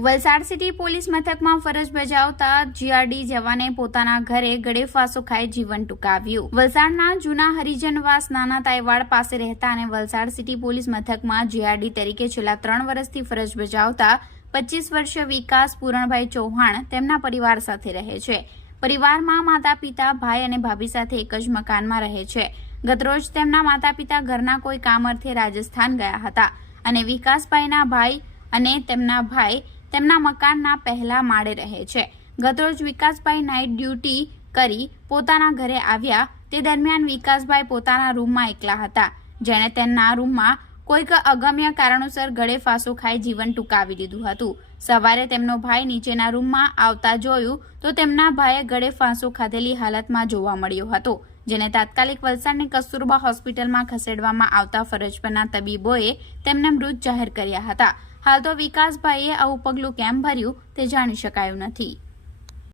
Valsad city police મથકમાં ફરજ બજાવતા જીઆરડી જવાને પોતાના ઘરે ગળે ફાંસો ખાઈ જીવન ટૂંકાવ્યું। વલસાડના જૂના હરિજનવાસ નાના તાઈવાડ પાસે રહેતા અને વલસાડ સિટી પોલીસ મથકમાં જીઆરડી તરીકે છેલ્લા 3 વર્ષથી ફરજ બજાવતા 25 વર્ષીય વિકાસ પૂરણભાઈ ચૌહાણ તેમના પરિવાર સાથે રહે છે। પરિવારમાં માતા પિતા ભાઈ અને ભાભી સાથે એક જ મકાનમાં રહે છે। ગતરોજ તેમના માતા પિતા ઘરના કોઈ કામ અર્થે રાજસ્થાન ગયા હતા અને વિકાસભાઈના ભાઈ અને તેમના ભાઈ તેમના મકાનના પહેલા માળે રહે છે। ગતરોજ વિકાસભાઈ નાઇટ ડ્યુટી કરી પોતાના ઘરે આવ્યા તે દરમિયાન વિકાસભાઈ પોતાના રૂમમાં એકલા હતા, જેણે તેમના રૂમમાં કોઈક અગમ્ય કારણોસર ગળે ફાંસો ખાઈ જીવન ટૂંકાવી લીધું હતું। સવારે તેમનો ભાઈ નીચેના રૂમમાં આવતા જોયું તો તેમના ભાઈએ ગળે ફાંસો ખાધેલી હાલતમાં જોવા મળ્યો હતો, જેને તાત્કાલિક વલસાડની કસ્તુરબા હોસ્પિટલમાં ખસેડવામાં આવતા ફરજ પરના તબીબોએ તેમને મૃત જાહેર કર્યા હતા। હાલ તો વિકાસભાઈએ આવું પગલું કેમ ભર્યું તે જાણી શકાયું નથી।